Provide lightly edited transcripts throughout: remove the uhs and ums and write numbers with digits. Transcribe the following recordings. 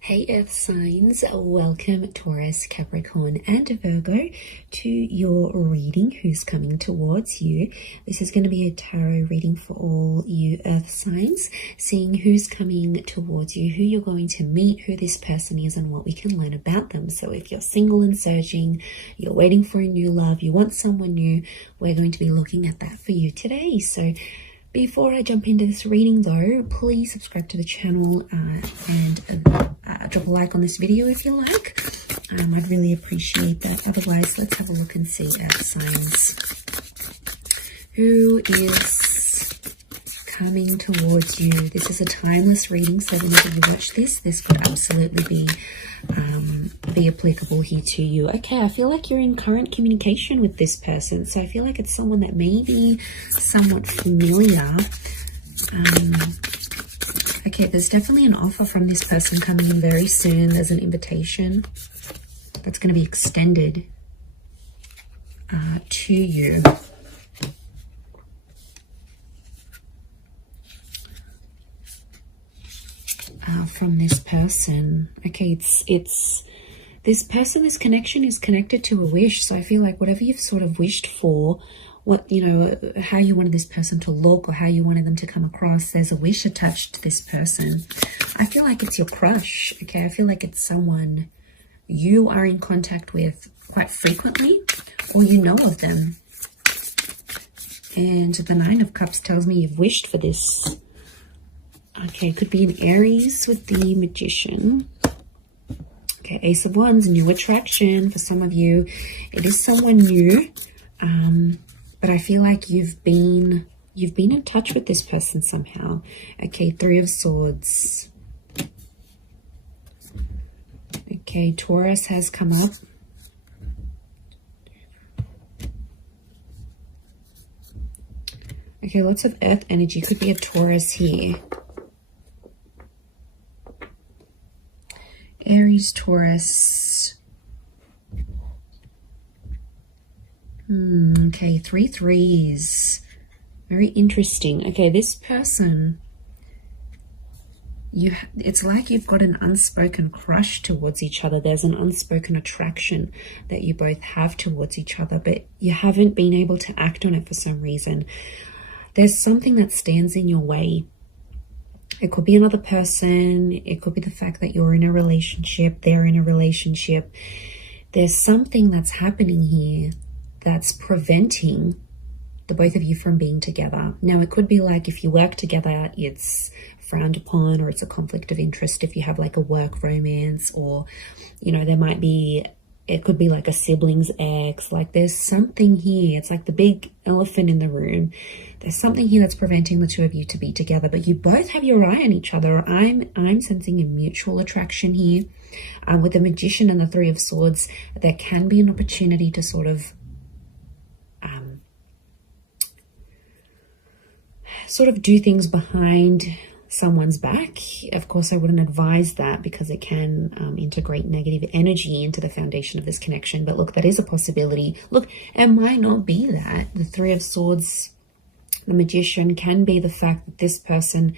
Hey Earth signs, welcome Taurus, Capricorn and Virgo to your reading, who's coming towards you. This is going to be a tarot reading for all you Earth signs, seeing who's coming towards you, who you're going to meet, who this person is and what we can learn about them. So if you're single and searching, you're waiting for a new love, you want someone new, we're going to be looking at that for you today. So before I jump into this reading though, please subscribe to the channel and drop a like on this video if you like. I'd really appreciate that. Otherwise, let's have a look and see Earth signs. Who is coming towards you? This is a timeless reading, so whenever you watch this could absolutely be applicable here to you. Okay, I feel like you're in current communication with this person, so I feel like it's someone that may be somewhat familiar. Okay, there's definitely an offer from this person coming in very soon. There's an invitation that's going to be extended to you. From this person. Okay, it's this person, this connection is connected to a wish. So I feel like whatever you've sort of wished for, what, you know, how you wanted this person to look or how you wanted them to come across, there's a wish attached to this person. I feel like it's your crush. Okay, I feel like it's someone you are in contact with quite frequently, or you know of them. And the Nine of Cups tells me you've wished for this. Okay, it could be an Aries with the Magician. Okay, Ace of Wands, new attraction for some of you. It is someone new, but I feel like you've been in touch with this person somehow. Okay, Three of Swords. Okay, Taurus has come up. Okay, lots of Earth energy. Could be a Taurus here. Aries, Taurus. Okay, 3 threes. Very interesting. Okay, this person, it's like you've got an unspoken crush towards each other. There's an unspoken attraction that you both have towards each other, but you haven't been able to act on it for some reason. There's something that stands in your way. It could be another person. It could be the fact that you're in a relationship, they're in a relationship. There's something that's happening here that's preventing the both of you from being together. Now, it could be like if you work together, it's frowned upon, or it's a conflict of interest if you have like a work romance, or, you know, there might be, it could be like a sibling's ex. Like there's something here. It's like the big elephant in the room. There's something here that's preventing the two of you to be together, but you both have your eye on each other. I'm sensing a mutual attraction here. With the Magician and the Three of Swords, there can be an opportunity to sort of do things behind someone's back. Of course, I wouldn't advise that because it can integrate negative energy into the foundation of this connection. But look, that is a possibility. Look, it might not be that. The Three of Swords, the Magician, can be the fact that this person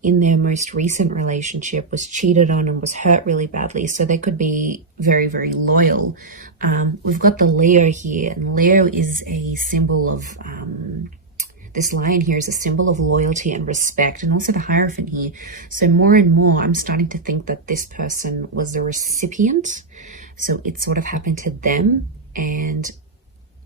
in their most recent relationship was cheated on and was hurt really badly. So they could be very, very loyal. We've got the Leo here, and Leo is a symbol of... this lion here is a symbol of loyalty and respect, and also the Hierophant here. So more and more, I'm starting to think that this person was the recipient. So it sort of happened to them, and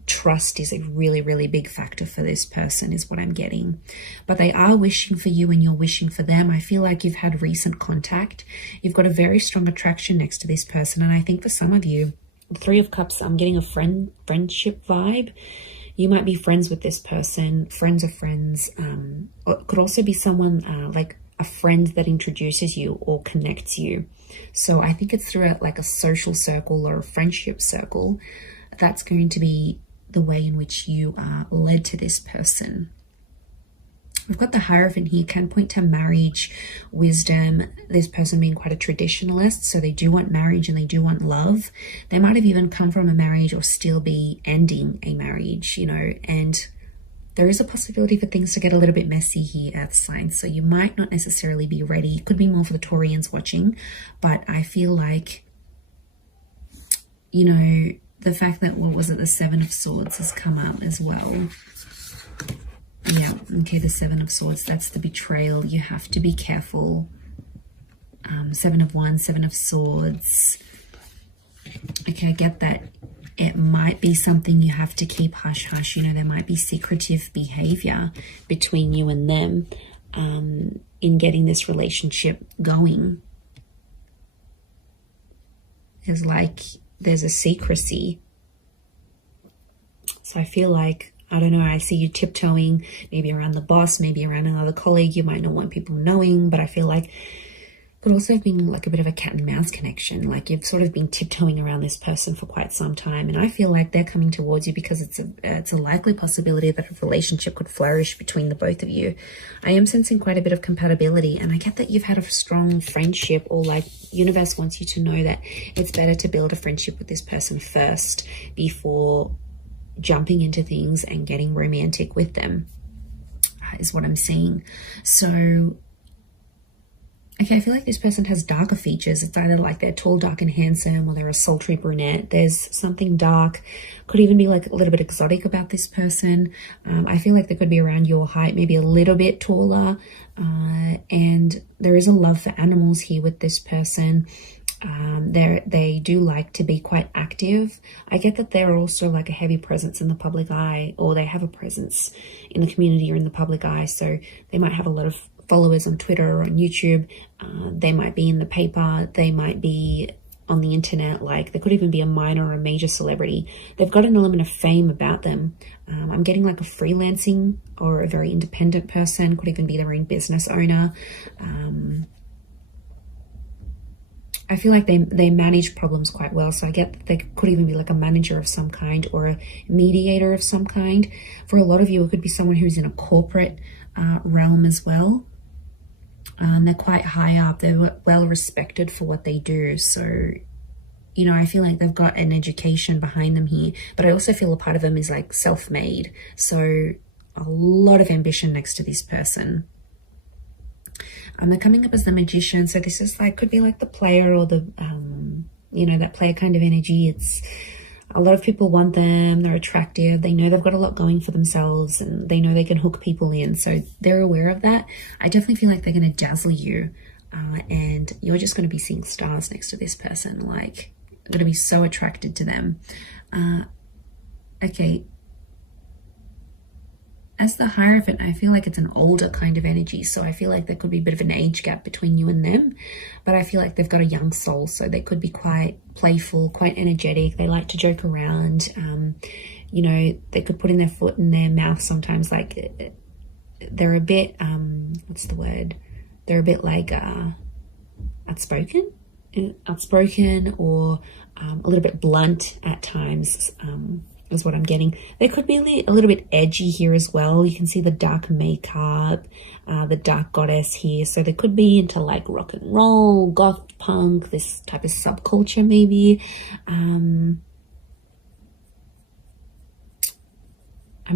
trust is a really, really big factor for this person is what I'm getting. But they are wishing for you and you're wishing for them. I feel like you've had recent contact. You've got a very strong attraction next to this person. And I think for some of you, the Three of Cups, I'm getting a friendship vibe. You might be friends with this person, friends of friends. It could also be someone like a friend that introduces you or connects you. So I think it's through like a social circle or a friendship circle. That's going to be the way in which you are led to this person. We've got the Hierophant here, can point to marriage, wisdom, this person being quite a traditionalist, so they do want marriage and they do want love. They might have even come from a marriage or still be ending a marriage, you know, and there is a possibility for things to get a little bit messy here, Earth signs. So you might not necessarily be ready. It could be more for the Taurians watching, but I feel like, you know, the fact that, what was it, the Seven of Swords has come up as well. Yeah, okay, the Seven of Swords, that's the betrayal. You have to be careful. Seven of Wands, Seven of Swords. Okay, I get that. It might be something you have to keep hush-hush. You know, there might be secretive behavior between you and them in getting this relationship going. There's a secrecy. So I feel like, I don't know, I see you tiptoeing, maybe around the boss, maybe around another colleague. You might not want people knowing, but I feel like it could also have been like a bit of a cat and mouse connection. Like you've sort of been tiptoeing around this person for quite some time. And I feel like they're coming towards you because it's a likely possibility that a relationship could flourish between the both of you. I am sensing quite a bit of compatibility, and I get that you've had a strong friendship, or like universe wants you to know that it's better to build a friendship with this person first before jumping into things and getting romantic with them, is what I'm seeing. So okay, I feel like this person has darker features. It's either like they're tall, dark, and handsome, or they're a sultry brunette. There's something dark, could even be like a little bit exotic about this person. I feel like they could be around your height, maybe a little bit taller. And there is a love for animals here with this person. They do like to be quite active. I get that they're also like a heavy presence in the public eye, or they have a presence in the community or in the public eye. So they might have a lot of followers on Twitter or on YouTube. They might be in the paper. They might be on the internet. Like there could even be a minor or a major celebrity. They've got an element of fame about them. I'm getting like a freelancing or a very independent person. Could even be their own business owner. I feel like they manage problems quite well. So I get that they could even be like a manager of some kind, or a mediator of some kind. For a lot of you, it could be someone who's in a corporate realm as well. They're quite high up. They're well respected for what they do. So, you know, I feel like they've got an education behind them here. But I also feel a part of them is like self-made. So a lot of ambition next to this person. They're coming up as the Magician. So this is like, could be like the player, or the, you know, that player kind of energy. It's a lot of people want them. They're attractive. They know they've got a lot going for themselves, and they know they can hook people in. So they're aware of that. I definitely feel like they're going to dazzle you. And you're just going to be seeing stars next to this person. Like, going to be so attracted to them. Okay. As the Hierophant, I feel like it's an older kind of energy. So I feel like there could be a bit of an age gap between you and them. But I feel like they've got a young soul. So they could be quite playful, quite energetic. They like to joke around. You know, they could put in their foot in their mouth sometimes. Like they're a bit, what's the word? They're a bit like outspoken, or a little bit blunt at times. Is what I'm getting. They could be a little bit edgy here as well. You can see the dark makeup, the dark goddess here. So they could be into like rock and roll, goth punk, this type of subculture maybe. I'm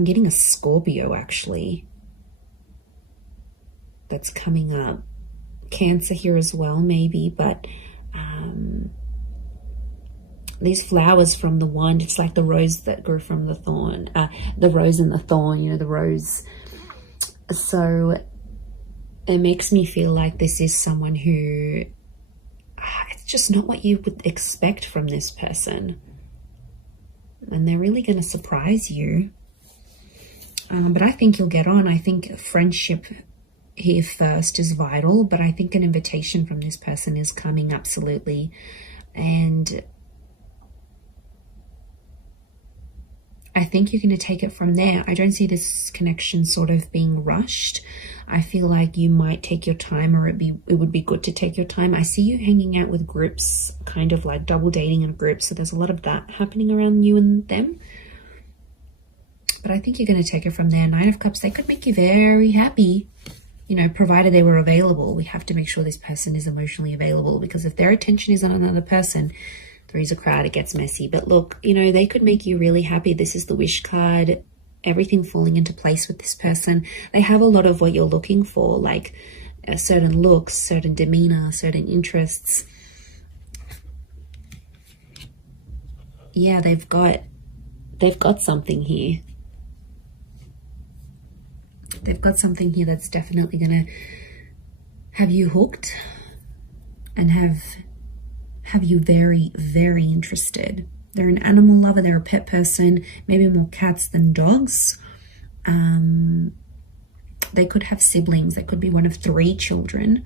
getting a Scorpio actually that's coming up. Cancer here as well maybe, but these flowers from the wand, it's like the rose that grew from the thorn, the rose and the thorn, you know, the rose. So it makes me feel like this is someone who, it's just not what you would expect from this person. And they're really going to surprise you. But I think you'll get on. I think friendship here first is vital, but I think an invitation from this person is coming, absolutely. And I think you're going to take it from there. I don't see this connection sort of being rushed. I feel like you might take your time, or it would be good to take your time. I see you hanging out with groups, kind of like double dating in groups. So there's a lot of that happening around you and them. But I think you're going to take it from there. Nine of Cups, they could make you very happy, you know, provided they were available. We have to make sure this person is emotionally available, because if their attention is on another person, Three's a crowd, it gets messy. But look, you know, they could make you really happy. This is the Wish card. everything falling into place with this person. They have a lot of what you're looking for, like certain looks, certain demeanor, certain interests. Yeah, they've got something here. They've got something here that's definitely going to have you hooked and have you very, very interested. They're an animal lover. They're a pet person, maybe more cats than dogs. They could have siblings. They could be one of 3 children.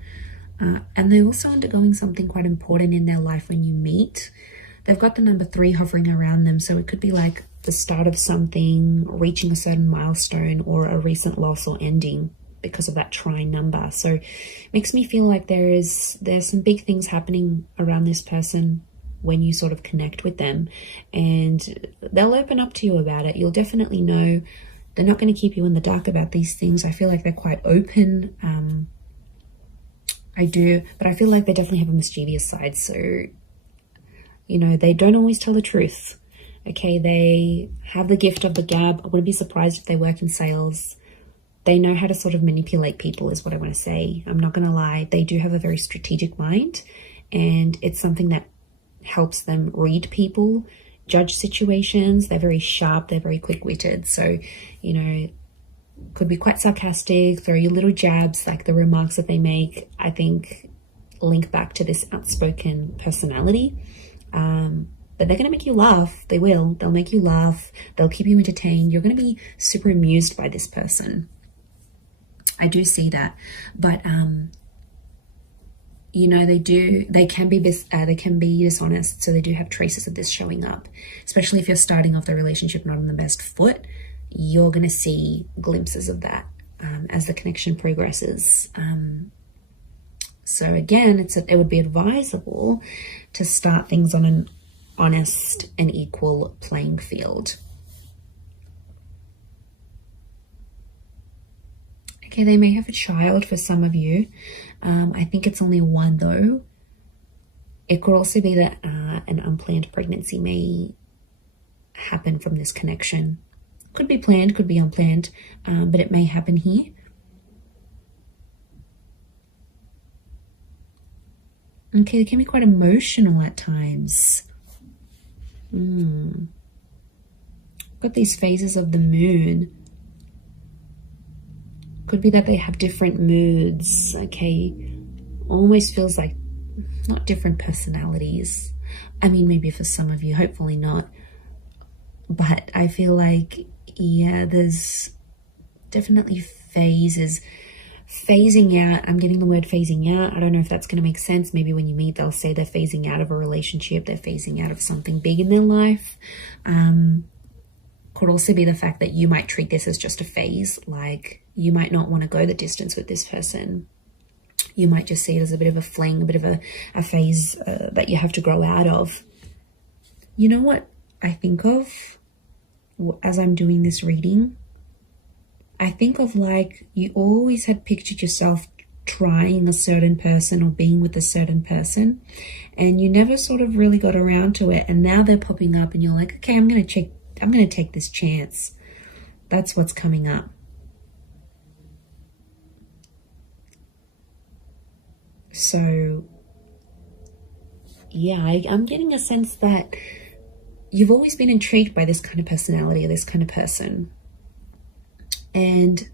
And they're also undergoing something quite important in their life when you meet. They've got the number 3 hovering around them. So it could be like the start of something, reaching a certain milestone, or a recent loss or ending because of that trine number. So it makes me feel like there's some big things happening around this person when you sort of connect with them, and they'll open up to you about it. You'll definitely know. They're not going to keep you in the dark about these things. I feel like they're quite open. I do, but I feel like they definitely have a mischievous side. So, you know, they don't always tell the truth. Okay, they have the gift of the gab. I wouldn't be surprised if they work in sales. They know how to sort of manipulate people is what I want to say. I'm not going to lie. They do have a very strategic mind, and it's something that helps them read people, judge situations. They're very sharp. They're very quick-witted. So, you know, could be quite sarcastic, throw you little jabs, like the remarks that they make, I think, link back to this outspoken personality. But they're going to make you laugh. They will. They'll make you laugh. They'll keep you entertained. You're going to be super amused by this person. I do see that. But, you know, they can be dishonest. So they do have traces of this showing up, especially if you're starting off the relationship not on the best foot. You're going to see glimpses of that as the connection progresses. So again, it would be advisable to start things on an honest and equal playing field. Okay, they may have a child for some of you. I think it's only 1 though. It could also be that an unplanned pregnancy may happen from this connection. Could be planned, could be unplanned, but it may happen here. Okay, they can be quite emotional at times. Got these phases of the moon. Could be that they have different moods. Okay, almost feels like not different personalities. I mean, maybe for some of you, hopefully not. But I feel like, yeah, there's definitely phases. Phasing out, I'm getting the word phasing out. I don't know if that's going to make sense. Maybe when you meet, they'll say they're phasing out of a relationship. They're phasing out of something big in their life. Could also be the fact that you might treat this as just a phase. Like, you might not want to go the distance with this person. You might just see it as a bit of a fling, a bit of a phase that you have to grow out of. You know what I think of as I'm doing this reading? I think of like you always had pictured yourself trying a certain person or being with a certain person, and you never sort of really got around to it, and now they're popping up and you're like, okay, I'm going to take this chance. That's what's coming up. So yeah, I'm getting a sense that you've always been intrigued by this kind of personality or this kind of person. And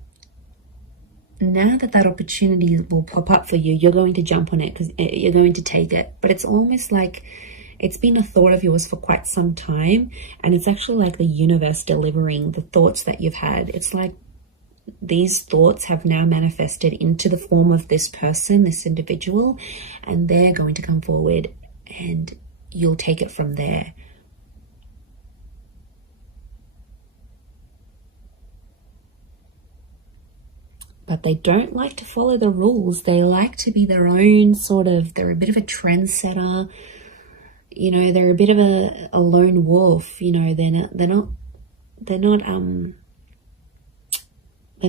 now that opportunity will pop up for you, you're going to jump on it because you're going to take it. But it's almost like it's been a thought of yours for quite some time. And it's actually like the universe delivering the thoughts that you've had. It's like these thoughts have now manifested into the form of this person, this individual, and they're going to come forward and you'll take it from there. But they don't like to follow the rules. They like to be their own they're a bit of a trendsetter. You know, they're a bit of a lone wolf. You know, they're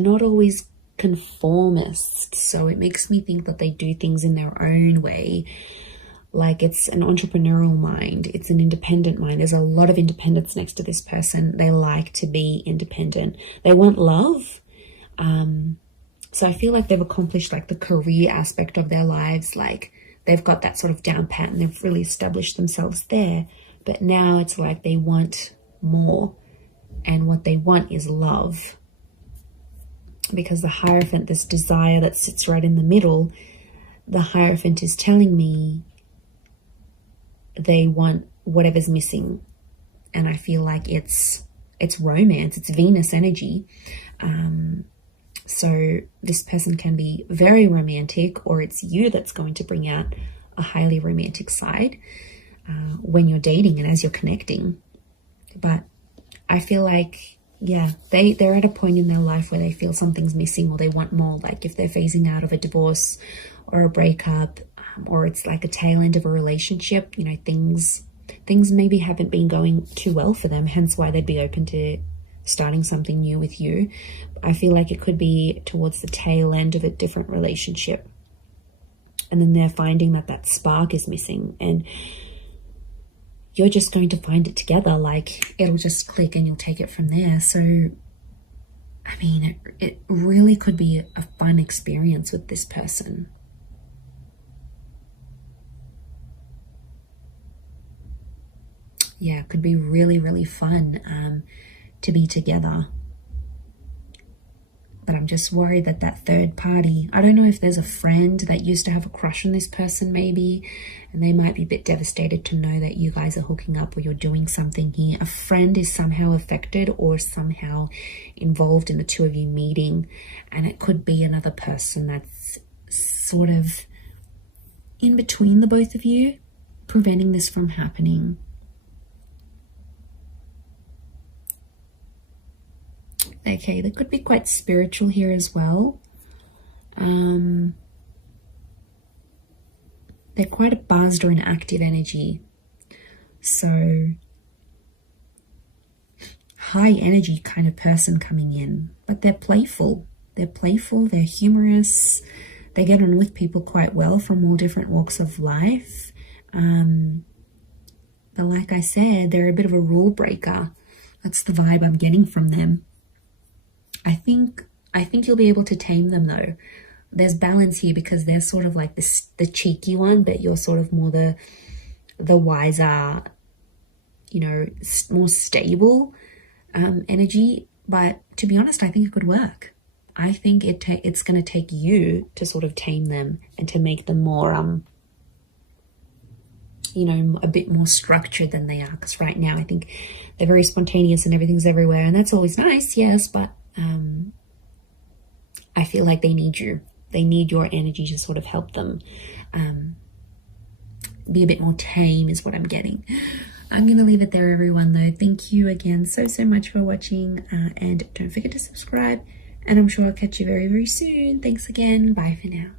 not always conformists. So it makes me think that they do things in their own way. Like it's an entrepreneurial mind. It's an independent mind. There's a lot of independence next to this person. They like to be independent. They want love. So I feel like they've accomplished like the career aspect of their lives. Like they've got that sort of down pat and they've really established themselves there. But now it's like they want more. And what they want is love. Because the Hierophant, this desire that sits right in the middle, the Hierophant is telling me they want whatever's missing. And I feel like it's romance, it's Venus energy. So this person can be very romantic, or it's you that's going to bring out a highly romantic side when you're dating and as you're connecting. But I feel like, yeah, they're at a point in their life where they feel something's missing or they want more. Like if they're phasing out of a divorce or a breakup, or it's like a tail end of a relationship, you know, things maybe haven't been going too well for them, hence why they'd be open to starting something new with you. I feel like it could be towards the tail end of a different relationship. And then they're finding that that spark is missing, and you're just going to find it together. Like it'll just click and you'll take it from there. So, I mean, it really could be a fun experience with this person. Yeah, it could be really, really fun to be together. But I'm just worried that that third party, I don't know if there's a friend that used to have a crush on this person maybe, and they might be a bit devastated to know that you guys are hooking up or you're doing something here. A friend is somehow affected or somehow involved in the two of you meeting, and it could be another person that's sort of in between the both of you, preventing this from happening. Okay, they could be quite spiritual here as well. They're quite a buzzed or an active energy. So, high energy kind of person coming in. But they're playful. They're playful, they're humorous. They get on with people quite well from all different walks of life. But like I said, they're a bit of a rule breaker. That's the vibe I'm getting from them. I think you'll be able to tame them though. There's balance here because they're sort of like the cheeky one, but you're sort of more the wiser, you know, more stable energy. But to be honest, I think it could work. I think it's going to take you to sort of tame them and to make them more, you know, a bit more structured than they are. Because right now I think they're very spontaneous and everything's everywhere, and that's always nice, yes, but I feel like they need you. They need your energy to sort of help them be a bit more tame is what I'm getting. I'm going to leave it there, everyone, though. Thank you again so much for watching, and don't forget to subscribe, and I'm sure I'll catch you very, very soon. Thanks again. Bye for now.